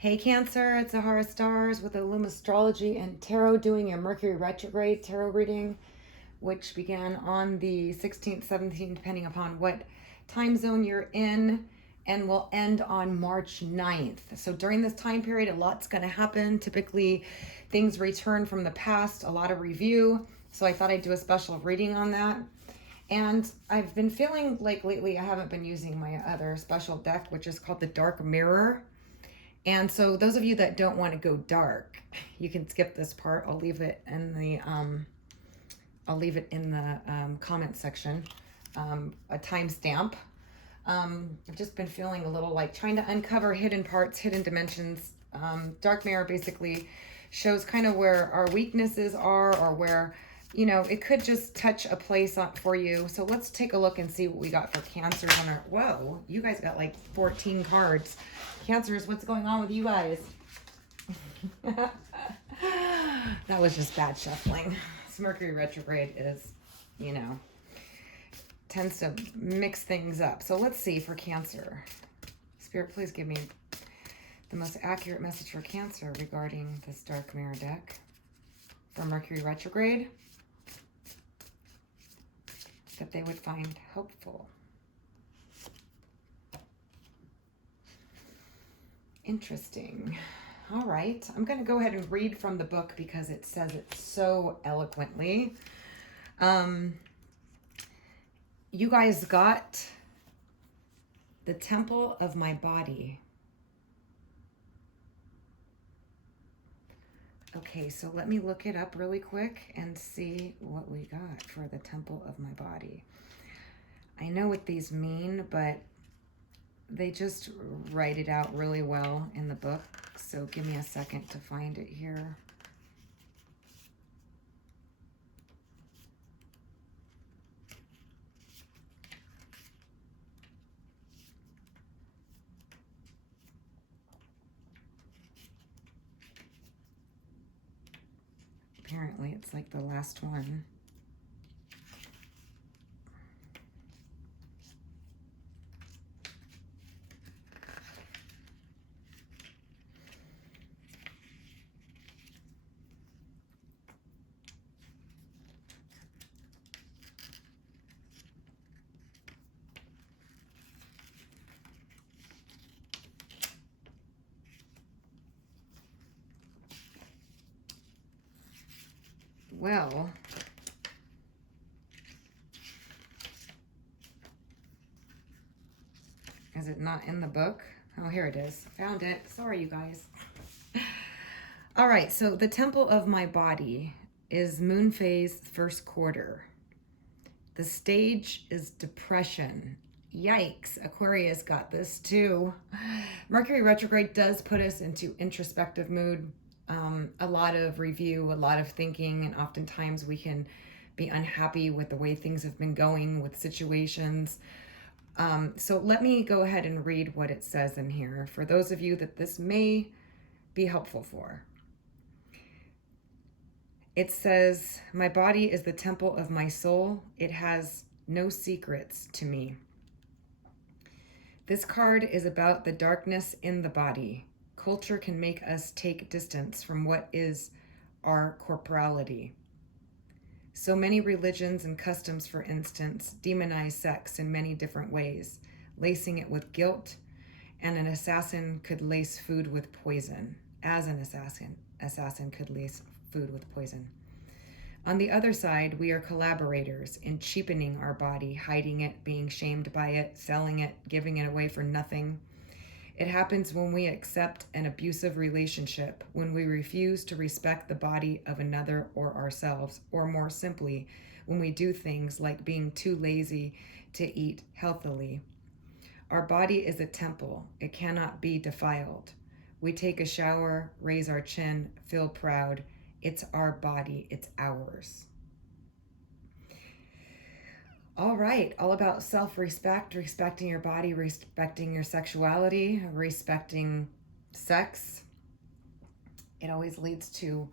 Hey Cancer, it's Zahara Stars with Illum Astrology and Tarot doing your Mercury Retrograde tarot reading, which began on the 16th, 17th, depending upon what time zone you're in, and will end on March 9th. So during this time period, a lot's going to happen. Typically, things return from the past, a lot of review. So I thought I'd do a special reading on that. And I've been feeling like lately I haven't been using my other special deck, which is called the Dark Mirror. And so those of you that don't want to go dark, you can skip this part. I'll leave it in the comment section, a timestamp. I've just been feeling a little like trying to uncover hidden parts, hidden dimensions. Dark Mirror basically shows kind of where our weaknesses are, or where, you know, it could just touch a place for you. So let's take a look and see what we got for Cancers on our, whoa, you guys got like 14 cards. Cancers, what's going on with you guys? That was just bad shuffling. This Mercury retrograde is, you know, tends to mix things up. So let's see for Cancer. Spirit, please give me the most accurate message for Cancer regarding this Dark Mirror deck for Mercury retrograde that they would find hopeful. Interesting. All right. I'm going to go ahead and read from the book because it says it so eloquently. You guys got the temple of my body. Okay, so let me look it up really quick and see what we got for the temple of my body. I know what these mean, but they just write it out really well in the book. So give me a second to find it here. Apparently it's like the last one. Well, is it not in the book? Oh, here it is. Found it. Sorry, you guys. All right, so the temple of my body is moon phase first quarter. The stage is depression. Yikes, Aquarius got this too. Mercury retrograde does put us into introspective mood. A lot of review, a lot of thinking, and oftentimes we can be unhappy with the way things have been going with situations. So let me go ahead and read what it says in here for those of you that this may be helpful for. It says, my body is the temple of my soul. It has no secrets to me. This card is about the darkness in the body. Culture can make us take distance from what is our corporality. So many religions and customs, for instance, demonize sex in many different ways, lacing it with guilt, and an assassin could lace food with poison, as an assassin could lace food with poison. On the other side, we are collaborators in cheapening our body, hiding it, being shamed by it, selling it, giving it away for nothing. It happens when we accept an abusive relationship, when we refuse to respect the body of another or ourselves, or more simply, when we do things like being too lazy to eat healthily. Our body is a temple. It cannot be defiled. We take a shower, raise our chin, feel proud. It's our body. It's ours. All right, all about self-respect, respecting your body, respecting your sexuality, respecting sex. It always leads to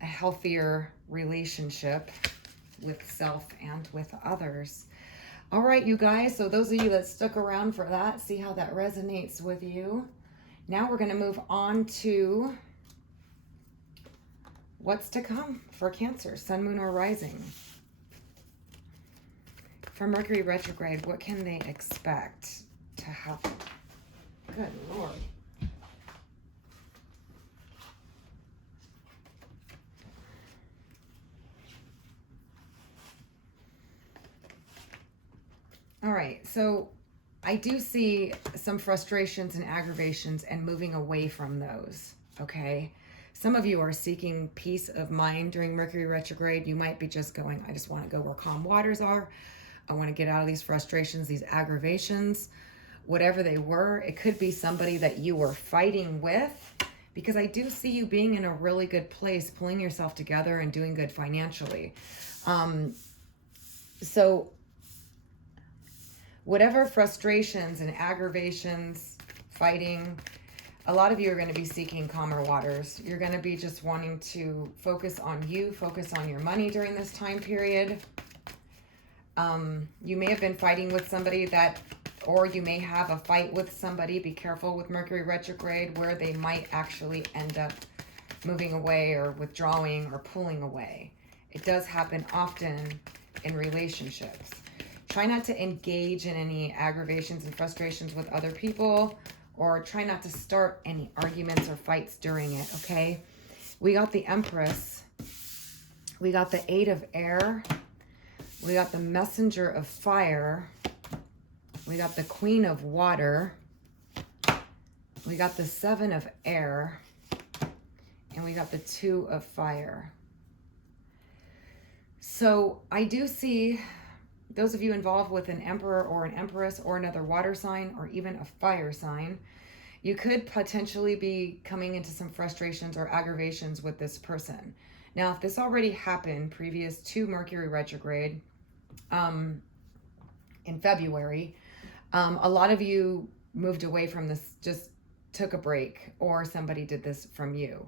a healthier relationship with self and with others. All right, you guys, so those of you that stuck around for that, see how that resonates with you. Now we're going to move on to what's to come for Cancer, Sun, Moon, or Rising. For Mercury retrograde, what can they expect to happen? Good Lord. All right, so I do see some frustrations and aggravations and moving away from those, okay? Some of you are seeking peace of mind during Mercury retrograde. You might be just going, I just want to go where calm waters are. I want to get out of these frustrations, these aggravations, whatever they were. It could be somebody that you were fighting with, because I do see you being in a really good place, pulling yourself together and doing good financially. So whatever frustrations and aggravations, fighting, a lot of you are going to be seeking calmer waters. You're going to be just wanting to focus on you, focus on your money during this time period. You may have been fighting with somebody or you may have a fight with somebody. Be careful with Mercury retrograde where they might actually end up moving away or withdrawing or pulling away. It does happen often in relationships. Try not to engage in any aggravations and frustrations with other people, or try not to start any arguments or fights during it, okay? We got the Empress. We got the Eight of Air. We got the Messenger of Fire. We got the Queen of Water. We got the Seven of Air. And we got the Two of Fire. So I do see those of you involved with an Emperor or an Empress or another water sign or even a fire sign, you could potentially be coming into some frustrations or aggravations with this person. Now, if this already happened previous to Mercury retrograde in February, a lot of you moved away from this, just took a break, or somebody did this from you.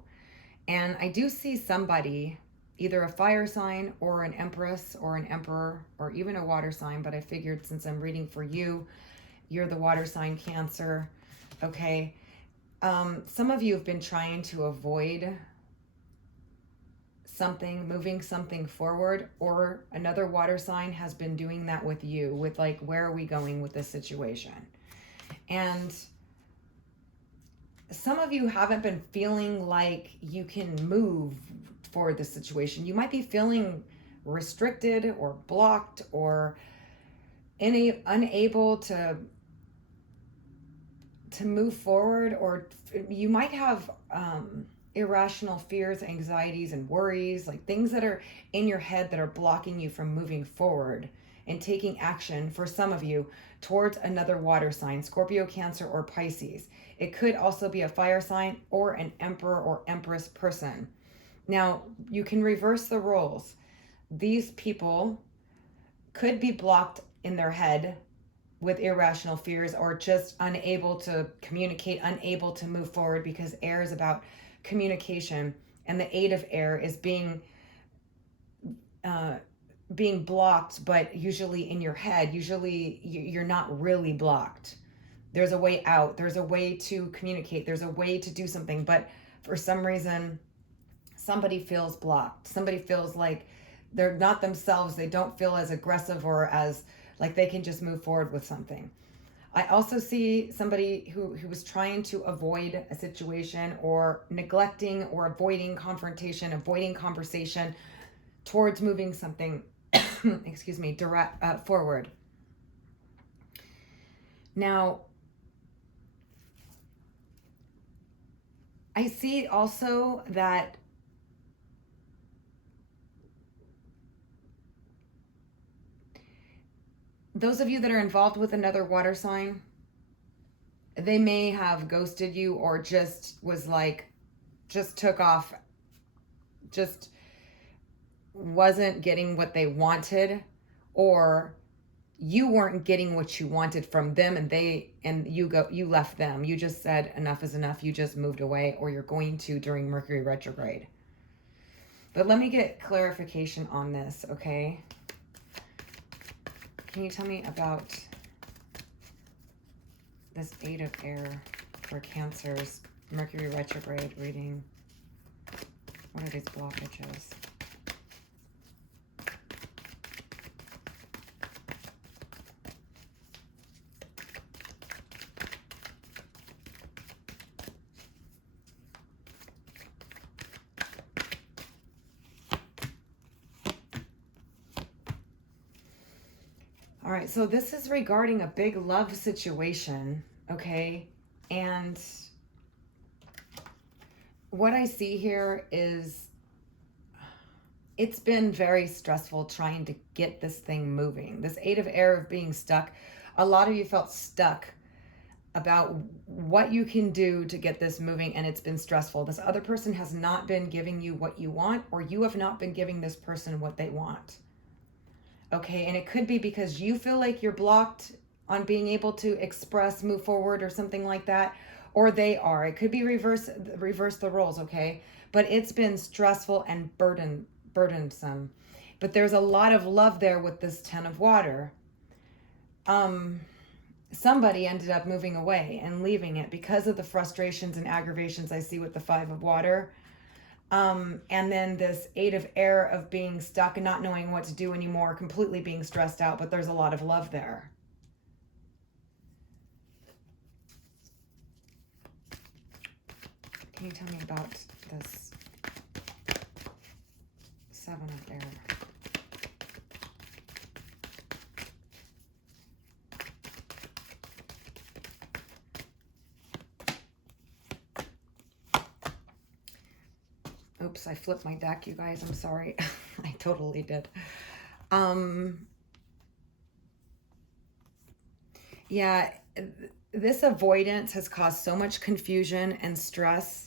And I do see somebody, either a fire sign or an Empress or an Emperor or even a water sign, but I figured since I'm reading for you, you're the water sign Cancer, okay? Some of you have been trying to avoid something, moving something forward, or another water sign has been doing that with you, with like, where are we going with this situation? And some of you haven't been feeling like you can move for the situation. You might be feeling restricted or blocked or unable to move forward, or you might have irrational fears, anxieties, and worries, like things that are in your head that are blocking you from moving forward and taking action, for some of you, towards another water sign, Scorpio, Cancer, or Pisces. It could also be a fire sign or an Emperor or Empress person. Now, you can reverse the roles. These people could be blocked in their head with irrational fears, or just unable to communicate, unable to move forward, because air is about communication, and the Eight of Air is being blocked, but usually in your head. Usually you're not really blocked. There's a way out. There's a way to communicate. There's a way to do something, but for some reason, somebody feels blocked. Somebody feels like they're not themselves. They don't feel as aggressive or as like they can just move forward with something. I also see somebody who was trying to avoid a situation, or neglecting or avoiding confrontation, avoiding conversation towards moving something, excuse me, forward. Now, I see also that those of you that are involved with another water sign, they may have ghosted you, or just was like, just took off, just wasn't getting what they wanted, or you weren't getting what you wanted from them, and you left them. You just said enough is enough. You just moved away, or you're going to during Mercury retrograde. But let me get clarification on this, okay? Can you tell me about this Eight of Air for Cancer's Mercury Retrograde reading. What are these blockages? All right, so this is regarding a big love situation, okay? And what I see here is it's been very stressful trying to get this thing moving. This Eight of Air of being stuck. A lot of you felt stuck about what you can do to get this moving, and it's been stressful. This other person has not been giving you what you want, or you have not been giving this person what they want. Okay, and it could be because you feel like you're blocked on being able to express, move forward, or something like that, or they are. It could be reverse the roles, okay? But it's been stressful and burdensome. But there's a lot of love there with this Ten of Water. Somebody ended up moving away and leaving it because of the frustrations and aggravations I see with the Five of Water. And then this Eight of Air of being stuck and not knowing what to do anymore, completely being stressed out, but there's a lot of love there. Can you tell me about this Seven of Air? Oops, I flipped my deck, you guys. I'm sorry. I totally did. Yeah, this avoidance has caused so much confusion and stress.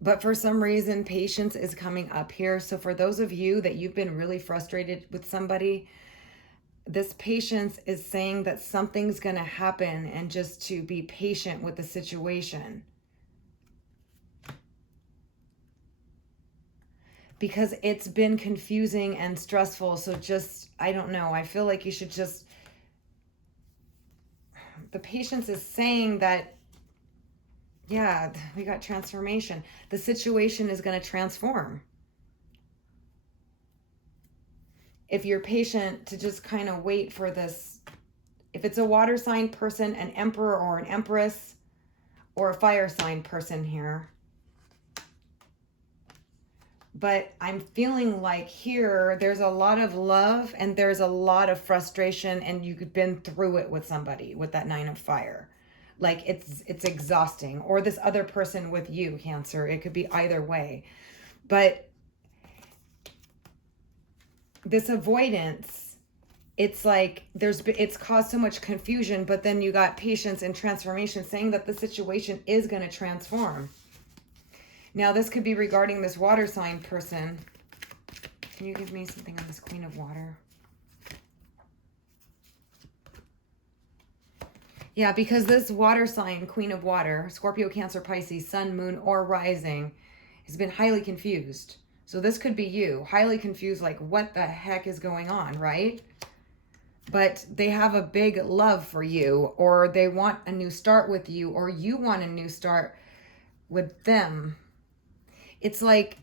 But for some reason, patience is coming up here. So for those of you that you've been really frustrated with somebody, this patience is saying that something's going to happen, and just to be patient with the situation. Because it's been confusing and stressful. So just, I don't know. I feel like you should just, the patience is saying that, yeah, we got transformation. The situation is going to transform. If you're patient to just kind of wait for this, if it's a water sign person, an emperor or an empress, or a fire sign person here. But I'm feeling like here, there's a lot of love and there's a lot of frustration, and you've been through it with somebody with that Nine of Fire. Like it's exhausting. Or this other person with you, Cancer. It could be either way. But this avoidance, it's like it's caused so much confusion, but then you got patience and transformation, saying that the situation is going to transform. Now, this could be regarding this water sign person. Can you give me something on this Queen of Water? Yeah, because this water sign, Queen of Water, Scorpio, Cancer, Pisces, Sun, Moon, or Rising, has been highly confused. So this could be you, highly confused, like what the heck is going on, right? But they have a big love for you, or they want a new start with you, or you want a new start with them. It's like,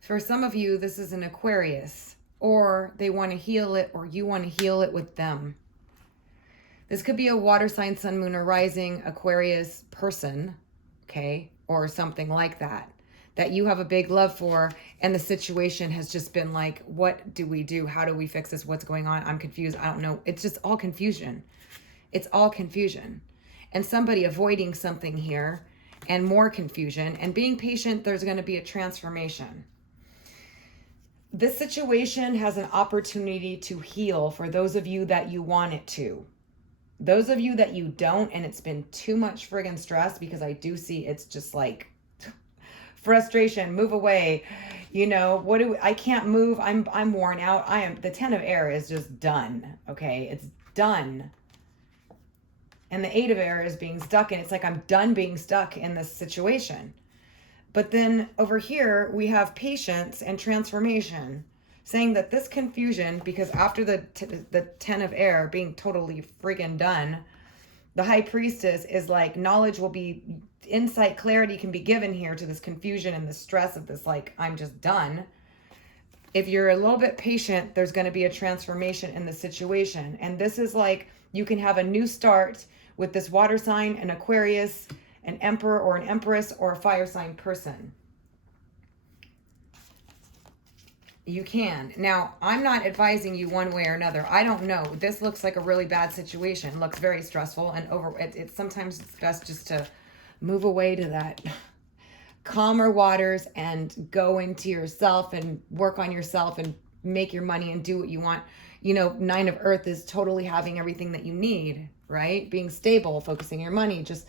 for some of you, this is an Aquarius, or they want to heal it, or you want to heal it with them. This could be a water sign, Sun, Moon, or Rising Aquarius person, okay, or something like that, that you have a big love for, and the situation has just been like, what do we do? How do we fix this? What's going on? I'm confused. I don't know. It's just all confusion. It's all confusion. And somebody avoiding something here, and more confusion, and being patient, there's going to be a transformation. This situation has an opportunity to heal for those of you that you want it to. Those of you that you don't, and it's been too much friggin' stress, because I do see it's just like frustration, move away. You know, I can't move. I'm worn out. The Ten of Air is just done. Okay. It's done. And the Eight of Air is being stuck, and it's like, I'm done being stuck in this situation. But then over here, we have patience and transformation, saying that this confusion, because after the 10 of air being totally friggin' done, the high priestess is like, knowledge will be, insight, clarity can be given here to this confusion and the stress of this, like, I'm just done. If you're a little bit patient, there's going to be a transformation in the situation. And this is like, you can have a new start with this water sign, an Aquarius, an emperor or an empress, or a fire sign person. You can. Now, I'm not advising you one way or another. I don't know. This looks like a really bad situation. It looks very stressful and it's sometimes it's best just to move away to that calmer waters and go into yourself and work on yourself and make your money and do what you want. You know, 9 of Earth is totally having everything that you need, right? Being stable, focusing your money, just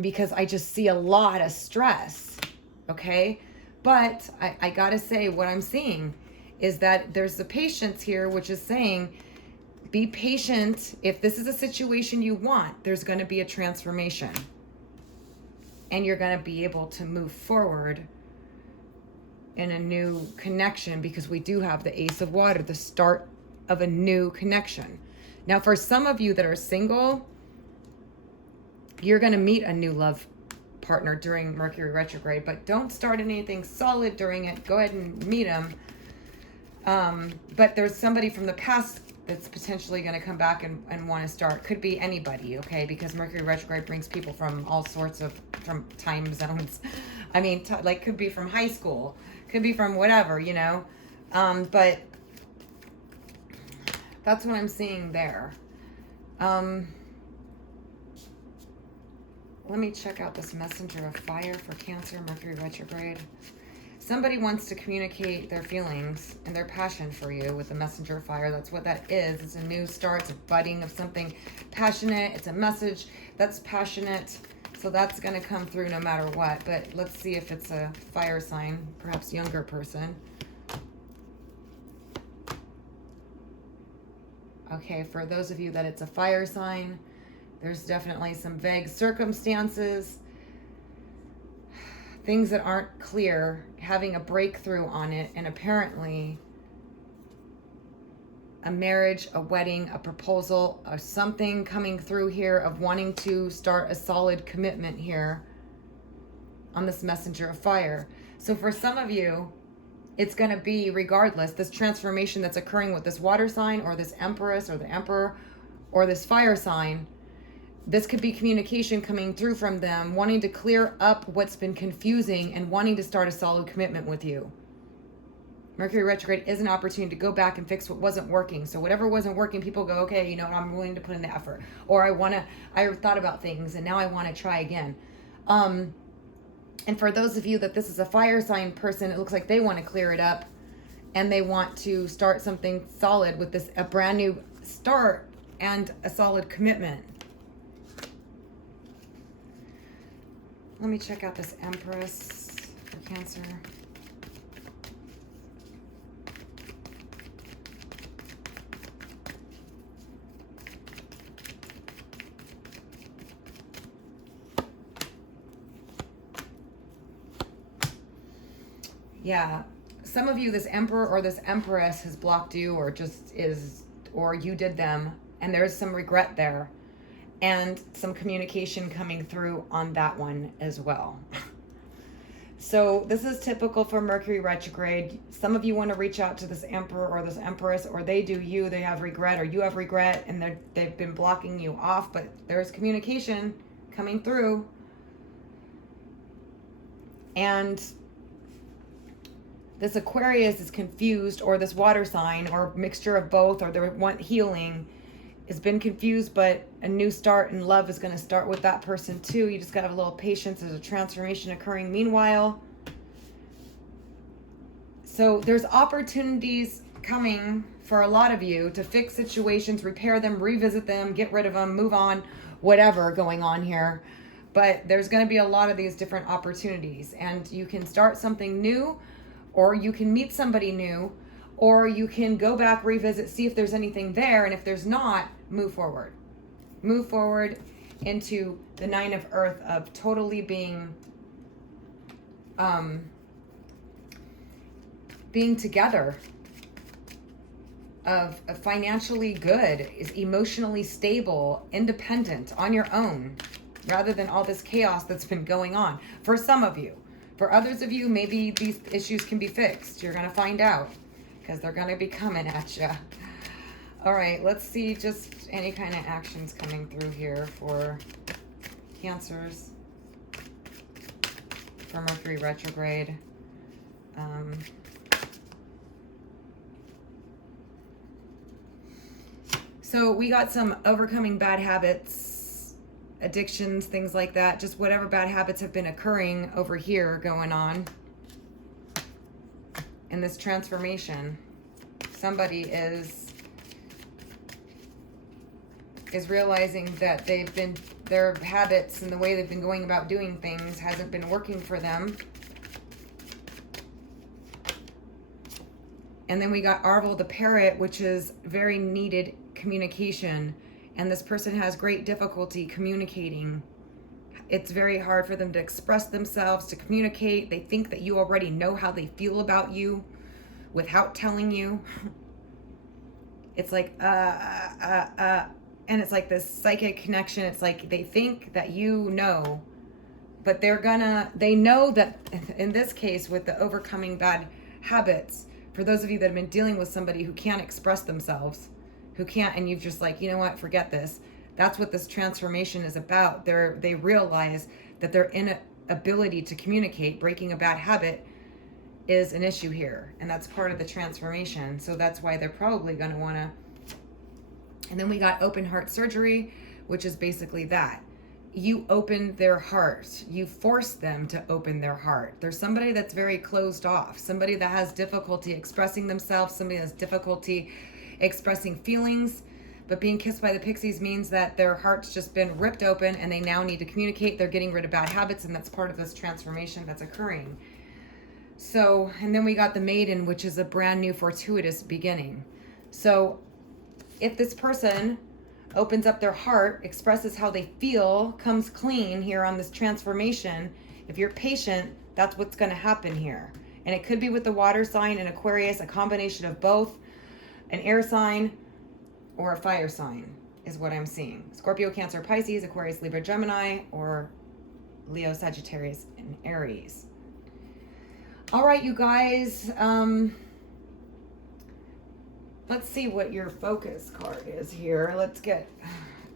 because I just see a lot of stress, okay? But I gotta say, what I'm seeing is that there's the patience here, which is saying, be patient. If this is a situation you want, there's gonna be a transformation. And you're gonna be able to move forward in a new connection, because we do have the Ace of Water, the start of a new connection. Now, for some of you that are single, you're gonna meet a new love partner during Mercury retrograde, but don't start anything solid during it. Go ahead and meet them. But there's somebody from the past that's potentially going to come back and want to start. Could be anybody, okay? Because Mercury retrograde brings people from all sorts of, from time zones. I mean, like, could be from high school, could be from whatever, you know? But that's what I'm seeing there. Let me check out this messenger of fire for Cancer, Mercury retrograde. Somebody wants to communicate their feelings and their passion for you with the messenger of fire. That's what that is. It's a new start. It's a budding of something passionate. It's a message that's passionate. So that's going to come through no matter what. But let's see if it's a fire sign, perhaps younger person. Okay, for those of you that it's a fire sign, there's definitely some vague circumstances, things that aren't clear, having a breakthrough on it, and apparently a marriage, a wedding, a proposal, or something coming through here of wanting to start a solid commitment here on this messenger of fire. So for some of you, it's going to be, regardless, this transformation that's occurring with this water sign or this empress or the emperor or this fire sign. This could be communication coming through from them, wanting to clear up what's been confusing and wanting to start a solid commitment with you. Mercury retrograde is an opportunity to go back and fix what wasn't working. So whatever wasn't working, people go, okay, you know, I'm willing to put in the effort. Or I thought about things and now I want to try again. And for those of you that this is a fire sign person, it looks like they want to clear it up and they want to start something solid with this, a brand new start and a solid commitment. Let me check out this Empress for Cancer. Yeah, some of you, this Emperor or this Empress has blocked you, or just is, or you did them, and there's some regret there. And some communication coming through on that one as well. So this is typical for Mercury retrograde. Some of you want to reach out to this emperor or this empress, or they do you. They have regret, or you have regret, and they've been blocking you off. But there's communication coming through. And this Aquarius is confused, or this water sign, or mixture of both, or they want healing, has been confused, but a new start in love is going to start with that person too. You just got to have a little patience. There's a transformation occurring meanwhile. So there's opportunities coming for a lot of you to fix situations, repair them, revisit them, get rid of them, move on, whatever going on here. But there's going to be a lot of these different opportunities, and you can start something new, or you can meet somebody new, or you can go back, revisit, see if there's anything there, and if there's not, move forward. Move forward into the 9 of Earth of totally being together, of financially good, is emotionally stable, independent, on your own, rather than all this chaos that's been going on. For some of you. For others of you, maybe these issues can be fixed. You're going to find out, because they're going to be coming at you. All right, let's see just any kind of actions coming through here for Cancers, for Mercury retrograde. So we got some overcoming bad habits, addictions, things like that. Just whatever bad habits have been occurring over here going on. In this transformation, somebody is realizing that their habits and the way they've been going about doing things hasn't been working for them. And then we got Arvel the parrot, which is very needed communication. And this person has great difficulty communicating. It's very hard for them to express themselves, to communicate. They think that you already know how they feel about you without telling you. It's like, and it's like this psychic connection. It's like they think that you know, but they know that in this case with the overcoming bad habits, for those of you that have been dealing with somebody who can't express themselves, who can't, and you've just like, you know what, forget this. That's what this transformation is about. They realize that their inability to communicate, breaking a bad habit, is an issue here. And that's part of the transformation. So that's why they're probably going to want to. And then we got open heart surgery, which is basically that. You open their heart. You force them to open their heart. There's somebody that's very closed off, somebody that has difficulty expressing themselves, somebody that has difficulty expressing feelings. But being kissed by the pixies means that their heart's just been ripped open and they now need to communicate. They're getting rid of bad habits, and that's part of this transformation that's occurring. So, and then we got the maiden, which is a brand new fortuitous beginning. So if this person opens up their heart, expresses how they feel, comes clean here on this transformation, if you're patient, that's what's going to happen here. And it could be with the water sign and Aquarius, a combination of both, an air sign or a fire sign is what I'm seeing. Scorpio, Cancer, Pisces, Aquarius, Libra, Gemini, or Leo, Sagittarius, and Aries. All right, you guys. Let's see what your focus card is here. Let's get,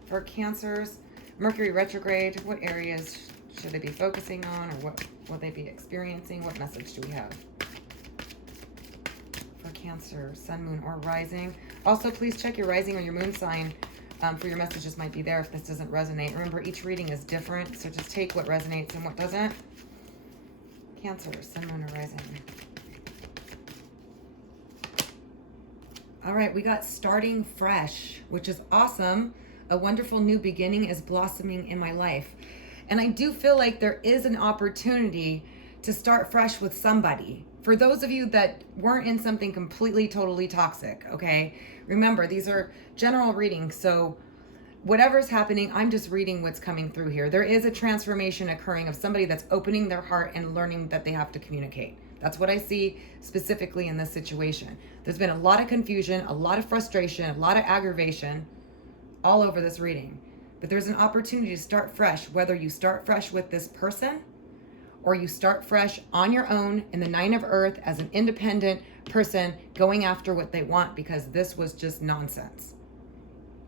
for Cancers, Mercury retrograde, what areas should they be focusing on, or what will they be experiencing? What message do we have for Cancer, Sun, Moon, or Rising? Also, please check your rising or your moon sign for your messages might be there if this doesn't resonate. Remember, each reading is different, so just take what resonates and what doesn't. Cancer, Sun, Moon, or Rising. All right, we got starting fresh, which is awesome. A wonderful new beginning is blossoming in my life. And I do feel like there is an opportunity to start fresh with somebody. For those of you that weren't in something completely, totally toxic, okay? Remember, these are general readings, so whatever's happening, I'm just reading what's coming through here. There is a transformation occurring of somebody that's opening their heart and learning that they have to communicate. That's what I see specifically in this situation. There's been a lot of confusion, a lot of frustration, a lot of aggravation all over this reading. But there's an opportunity to start fresh, whether you start fresh with this person or you start fresh on your own in the Nine of Earth as an independent person going after what they want, because this was just nonsense.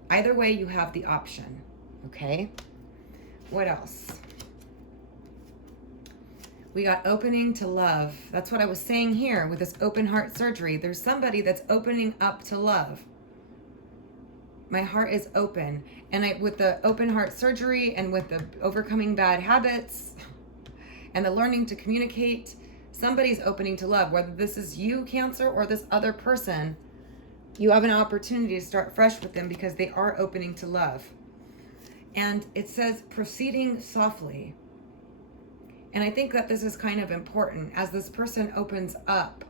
Either way, you have the option, okay? What else? We got opening to love. That's what I was saying here with this open heart surgery. There's somebody that's opening up to love. My heart is open. And with the open heart surgery and with the overcoming bad habits and the learning to communicate, somebody's opening to love. Whether this is you, Cancer, or this other person, you have an opportunity to start fresh with them because they are opening to love. And it says proceeding softly. And I think that this is kind of important. As this person opens up,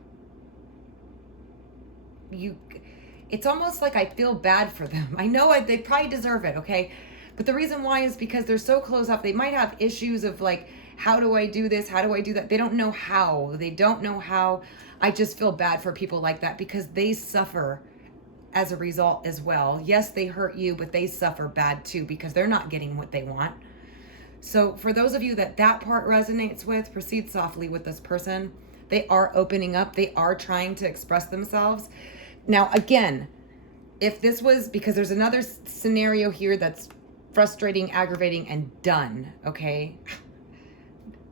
it's almost like I feel bad for them. I know they probably deserve it, okay? But the reason why is because they're so closed off. They might have issues of like, how do I do this? How do I do that? They don't know how. They don't know how. I just feel bad for people like that because they suffer as a result as well. Yes, they hurt you, but they suffer bad too because they're not getting what they want. So for those of you that part resonates with, proceed softly with this person. They are opening up. They are trying to express themselves. Now, again, if this was, because there's another scenario here that's frustrating, aggravating, and done, okay?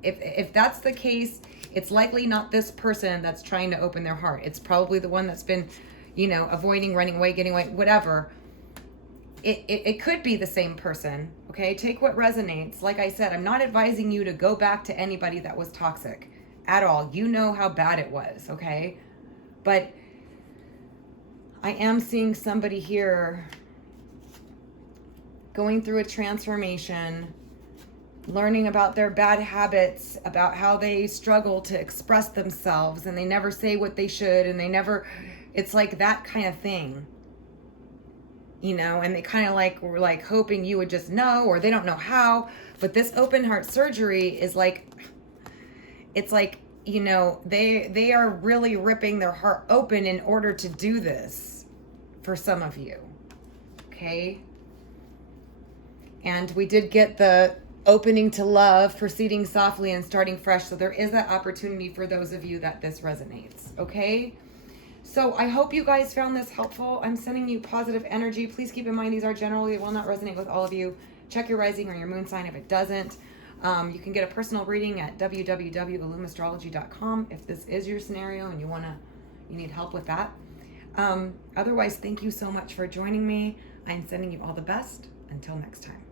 If that's the case, it's likely not this person that's trying to open their heart. It's probably the one that's been, avoiding, running away, getting away, whatever. It could be the same person, okay? Take what resonates. Like I said, I'm not advising you to go back to anybody that was toxic at all. You know how bad it was, okay? But I am seeing somebody here going through a transformation, learning about their bad habits, about how they struggle to express themselves and they never say what they should and they never, it's like that kind of thing. And they kind of were like hoping you would just know, or they don't know how. But this open heart surgery is like, it's like, they are really ripping their heart open in order to do this for some of you. Okay. And we did get the opening to love, proceeding softly and starting fresh. So there is that opportunity for those of you that this resonates. Okay. So I hope you guys found this helpful. I'm sending you positive energy. Please keep in mind these are generally, it will not resonate with all of you. Check your rising or your moon sign if it doesn't. You can get a personal reading at www.illumastrology.com if this is your scenario and you need help with that. Otherwise, thank you so much for joining me. I'm sending you all the best. Until next time.